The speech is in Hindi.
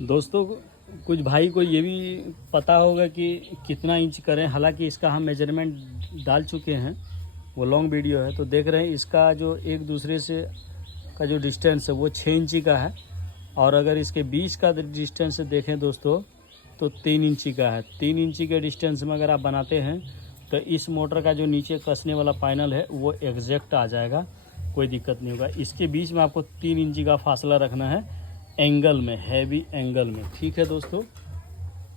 दोस्तों कुछ भाई को ये भी पता होगा कि कितना इंच करें, हालांकि इसका हम मेजरमेंट डाल चुके हैं, वो लॉन्ग वीडियो है तो देख रहे हैं। इसका जो एक दूसरे से का जो डिस्टेंस है वो 6 इंची का है, और अगर इसके बीच का डिस्टेंस देखें दोस्तों तो 3 इंची का है। 3 इंची के डिस्टेंस में अगर आप बनाते हैं तो इस मोटर का जो नीचे कसने वाला पैनल है वो एग्जैक्ट आ जाएगा, कोई दिक्कत नहीं होगा। इसके बीच में आपको 3 इंची का फासला रखना है, एंगल में, हैवी एंगल में। ठीक है दोस्तों।